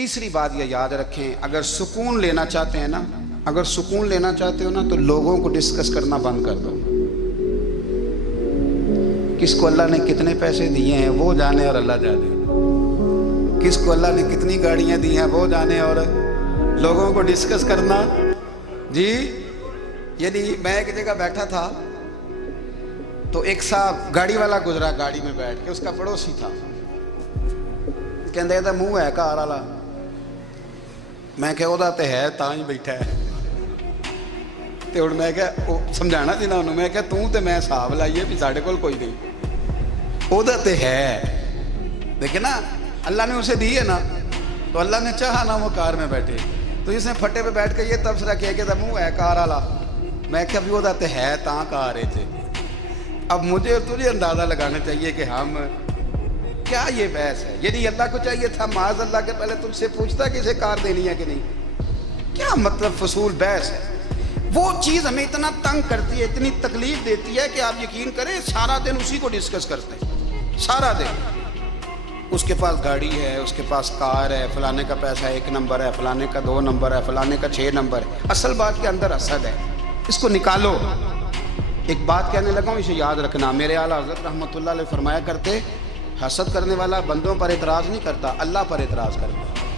تیسری بات یہ یاد رکھیں، اگر سکون لینا چاہتے ہیں نا، اگر سکون لینا چاہتے ہو نا تو لوگوں کو ڈسکس کرنا بند کر دو۔ کس کو اللہ نے کتنے پیسے دیے ہیں وہ جانے اور اللہ جانے، کس کو اللہ نے کتنی گاڑیاں دی ہیں وہ جانے، اور لوگوں کو ڈسکس کرنا جی۔ یعنی میں ایک جگہ بیٹھا تھا تو ایک صاحب گاڑی والا گزرا، گاڑی میں بیٹھ کے، اس کا پڑوسی تھا، کہندے منہ ہے کار والا، میں کہ وہ تے ہے تاں ہی بیٹھا ہے، تے ہن میں کہ سمجھانا سی نا انہوں، میں کہ توں تے میں حساب لائیے بھی ساڈے کول کوئی نہیں، وہ تے ہے، لیکن نا اللہ نے اسے دی ہے نا، تو اللہ نے چاہا نا وہ کار میں بیٹھے، تو اس نے پھٹے پہ بیٹھ کے یہ تبصرہ کیا کہ منہ ہے کار والا، میں کہ ابھی وہ تے ہے تاں کار ہے تھے۔ اب مجھے اور تجھے اندازہ لگانا چاہیے کہ ہم کیا یہ بحث ہے، یعنی اللہ کو چاہیے تھا معاذ اللہ کے پہلے تم سے پوچھتا کہ اسے کار دینی ہے کہ نہیں، کیا مطلب فضول بحث ہے۔ وہ چیز ہمیں اتنا تنگ کرتی ہے، اتنی تکلیف دیتی ہے کہ آپ یقین کریں سارا دن اسی کو ڈسکس کرتے ہیں، سارا دن اس کے پاس گاڑی ہے، اس کے پاس کار ہے، فلانے کا پیسہ 1 نمبر ہے، فلانے کا 2 نمبر ہے، فلانے کا 6 نمبر ہے۔ اصل بات کے اندر حسد ہے، اس کو نکالو۔ ایک بات کہنے لگا ہوں، اسے یاد رکھنا، میرے اعلیٰ حضرت رحمۃ اللہ علیہ فرمایا کرتے، حسد کرنے والا بندوں پر اعتراض نہیں کرتا، اللہ پر اعتراض کرتا ہے۔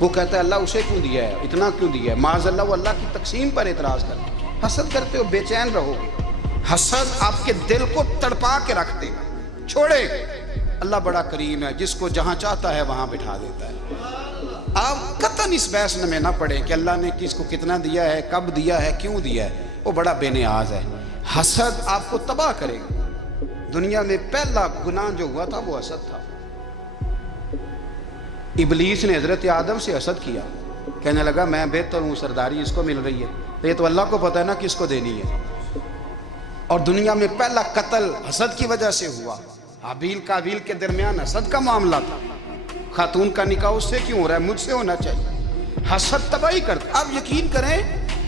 وہ کہتا ہے اللہ اسے کیوں دیا ہے، اتنا کیوں دیا ہے، معاذ اللہ وہ اللہ کی تقسیم پر اعتراض کرتا ہے۔ حسد کرتے ہو بے چین رہو گے، حسد آپ کے دل کو تڑپا کے رکھ دے گا، چھوڑے۔ اللہ بڑا کریم ہے، جس کو جہاں چاہتا ہے وہاں بٹھا دیتا ہے۔ آپ قطعاً اس بحث میں نہ پڑیں کہ اللہ نے کس کو کتنا دیا ہے، کب دیا ہے، کیوں دیا ہے، وہ بڑا بے نیاز ہے۔ حسد آپ کو تباہ کرے گا۔ دنیا میں پہلا گناہ جو ہوا تھا وہ حسد تھا۔ ابلیس نے حضرت آدم سے حسد کیا، کہنے لگا میں بہتر ہوں، سرداری اس کو مل رہی ہے، یہ تو اللہ کو پتہ ہے نا کس کو دینی ہے۔ اور دنیا میں پہلا قتل حسد کی وجہ سے ہوا، حابیل قابیل کے درمیان حسد کا معاملہ تھا۔ خاتون کا نکاح اس سے کیوں ہو رہا ہے، مجھ سے ہونا چاہیے۔ حسد تباہی کرتا۔ اب یقین کریں،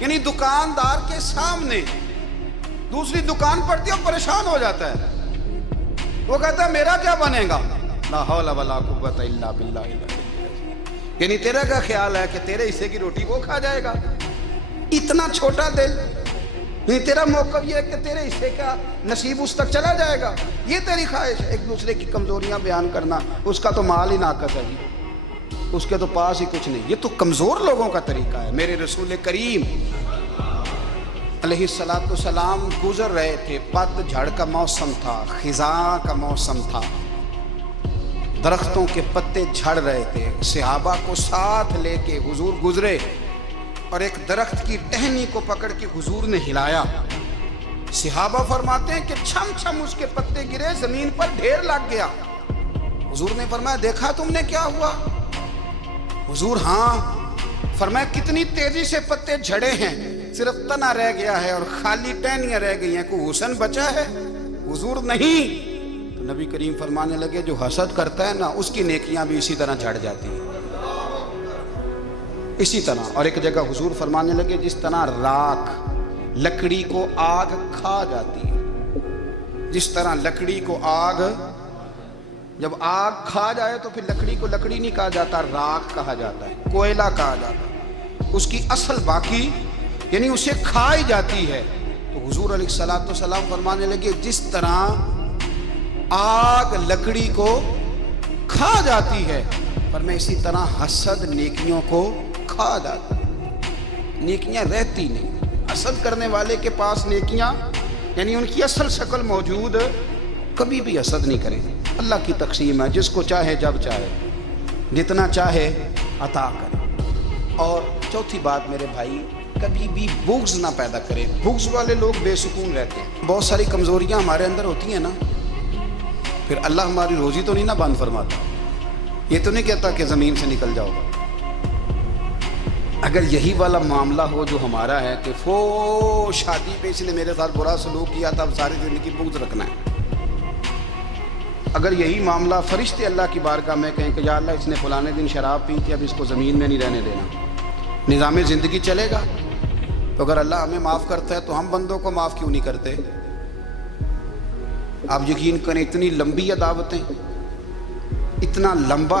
یعنی دکاندار کے سامنے دوسری دکان پڑتی ہے اور پریشان ہو جاتا ہے، وہ کہتا ہے میرا کیا بنے گا، لا حول ولا قوت الا باللہ۔ یعنی تیرا کیا خیال ہے کہ تیرے حصے کی روٹی وہ کھا جائے گا، اتنا چھوٹا دل، یعنی تیرا موقف یہ ہے کہ تیرے حصے کا نصیب اس تک چلا جائے گا، یہ تیری خواہش ہے۔ ایک دوسرے کی کمزوریاں بیان کرنا، اس کا تو مال ہی ناقص ہے جی، اس کے تو پاس ہی کچھ نہیں، یہ تو کمزور لوگوں کا طریقہ ہے۔ میرے رسول کریم علیہ السلام گزر رہے تھے، پت جھڑ کا موسم تھا، خزاں کا موسم تھا، درختوں کے پتے جھڑ رہے تھے، صحابہ کو ساتھ لے کے حضور گزرے اور ایک درخت کی ٹہنی کو پکڑ کے حضور نے ہلایا۔ صحابہ فرماتے ہیں کہ چھم چھم اس کے پتے گرے، زمین پر ڈھیر لگ گیا۔ حضور نے فرمایا دیکھا تم نے کیا ہوا؟ حضور ہاں۔ فرمایا کتنی تیزی سے پتے جھڑے ہیں، صرف تنا رہ گیا ہے اور خالی ٹہنیاں رہ گئی ہیں، کوئی حسن بچا ہے؟ حضور نہیں۔ تو نبی کریم فرمانے لگے جو حسد کرتا ہے نا اس کی نیکیاں بھی اسی طرح جھڑ جاتی ہیں، اسی طرح۔ اور ایک جگہ حضور فرمانے لگے جس طرح راکھ لکڑی کو آگ کھا جاتی ہے، جس طرح لکڑی کو آگ، جب آگ کھا جائے تو پھر لکڑی کو لکڑی نہیں کہا جاتا، راکھ کہا جاتا ہے، کوئلہ کہا جاتا ہے، اس کی اصل باقی یعنی اسے کھائی جاتی ہے۔ تو حضور علیہ السلام فرمانے لگے جس طرح آگ لکڑی کو کھا جاتی ہے، پر میں اسی طرح حسد نیکیوں کو کھا جاتا ہے، نیکیاں رہتی نہیں۔ حسد کرنے والے کے پاس نیکیاں یعنی ان کی اصل شکل موجود، کبھی بھی حسد نہیں کریں۔ اللہ کی تقسیم ہے، جس کو چاہے جب چاہے جتنا چاہے عطا کرے۔ اور چوتھی بات میرے بھائی، کبھی بھی بغض نہ پیدا کریں۔ بغض والے لوگ بے سکون رہتے ہیں۔ بہت ساری کمزوریاں ہمارے اندر ہوتی ہیں نا، پھر اللہ ہماری روزی تو نہیں نہ بند فرماتا، یہ تو نہیں کہتا کہ زمین سے نکل جاؤ۔ اگر یہی والا معاملہ ہو جو ہمارا ہے کہ شادی پہ اس نے میرے ساتھ برا سلوک کیا تھا، اب ساری زندگی بغض رکھنا ہے۔ اگر یہی معاملہ فرشتے اللہ کی بارگاہ میں کہیں کہ یا اللہ اس نے فلانے دن شراب پی تھی، اب اس کو زمین میں نہیں رہنے دینا، نظام زندگی چلے گا؟ تو اگر اللہ ہمیں معاف کرتا ہے تو ہم بندوں کو معاف کیوں نہیں کرتے؟ آپ یقین کریں اتنی لمبی عداوتیں، اتنا لمبا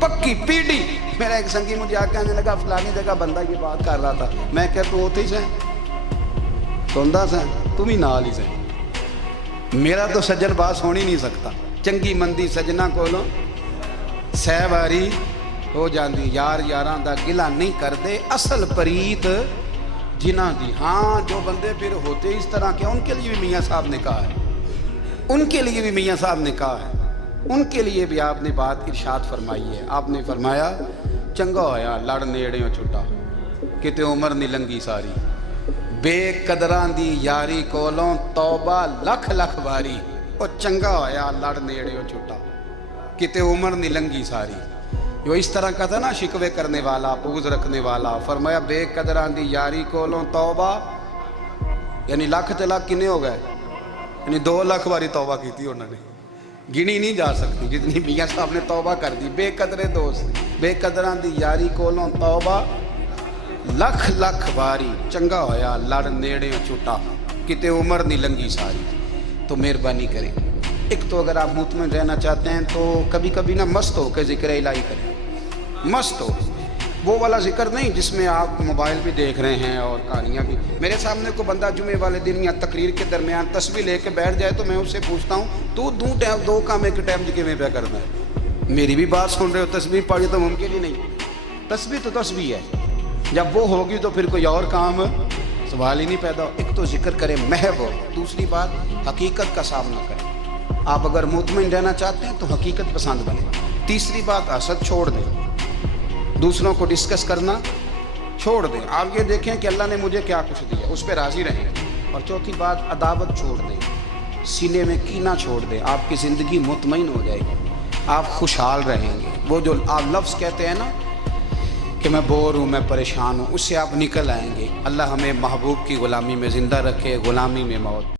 پکی پیڑھی. میرا ایک سنگی مجھے آ کہنے لگا فلانی جگہ بندہ یہ بات کر رہا تھا. میں کہ تو ہوتے ہی سے سندا سے تم ہی نال ہی سے. میرا تو سجن بات ہو ہی نہیں سکتا. چنگی مندی سجنا کولوں سہ واری ہو جاندی. یار یاراں دا گلا نہیں کردے اصل پریت جنہ دی. ہاں جو بندے پھر ہوتے اس طرح کے ان کے لیے بھی میاں صاحب نے کہا ہے, ان کے لیے بھی میاں صاحب نے کہا ہے, ان کے لیے بھی آپ نے بات ارشاد فرمائی ہے. آپ نے فرمایا چنگا ہویا لڑ نیڑیوں چھٹا کتے عمر نہیں لنگی ساری. بے قدراں دی یاری کولوں توبہ لکھ لکھ باری. او چنگا ہویا لڑ نیڑیوں چھٹا کتے عمر نہیں لنگی ساری. جو اس طرح کا تھا نا شکوے کرنے والا بغض رکھنے والا, فرمایا بے قدراں دی یاری کولوں توبہ, یعنی لاکھ تے لاکھ کنے ہو گئے, یعنی 2 لاکھ باری توبہ کی تھی انہوں نے, گنی نہیں جا سکتی جتنی میاں صاحب نے توبہ کر دی. بے قدرے دوست بے قدراں دی یاری کولوں توبہ لکھ لکھ باری. چنگا ہویا لڑ نیڑے چھٹا کتے عمر نہیں لنگی ساری. تو مہربانی کریں, ایک تو اگر آپ مطمئن رہنا چاہتے ہیں تو کبھی کبھی نا مست ہو کے ذکر الہی کریں. مست ہو, وہ والا ذکر نہیں جس میں آپ موبائل بھی دیکھ رہے ہیں اور کہانیاں بھی. میرے سامنے کو بندہ جمعے والے دن یا تقریر کے درمیان تسبیح لے کے بیٹھ جائے تو میں اس سے پوچھتا ہوں تو دو کام ایک ٹائم کے میں پہ کرنا ہے. میری بھی بات سن رہے ہو, تسبیح پڑھی تو ممکن ہی نہیں. تسبیح تو تسبیح ہے, جب وہ ہوگی تو پھر کوئی اور کام سوال ہی نہیں پیدا ہو. ایک تو ذکر کرے محو, دوسری بات حقیقت کا سامنا کریں. آپ اگر مطمئن رہنا چاہتے ہیں تو حقیقت پسند بنے. تیسری بات حسد چھوڑ دیں, دوسروں کو ڈسکس کرنا چھوڑ دیں. آپ یہ دیکھیں کہ اللہ نے مجھے کیا کچھ دیا, اس پہ راضی رہیں. اور چوتھی بات عداوت چھوڑ دیں, سینے میں کینہ چھوڑ دیں. آپ کی زندگی مطمئن ہو جائے گی, آپ خوشحال رہیں گے. وہ جو آپ لفظ کہتے ہیں نا کہ میں بور ہوں, میں پریشان ہوں, اس سے آپ نکل آئیں گے. اللہ ہمیں محبوب کی غلامی میں زندہ رکھے, غلامی میں موت.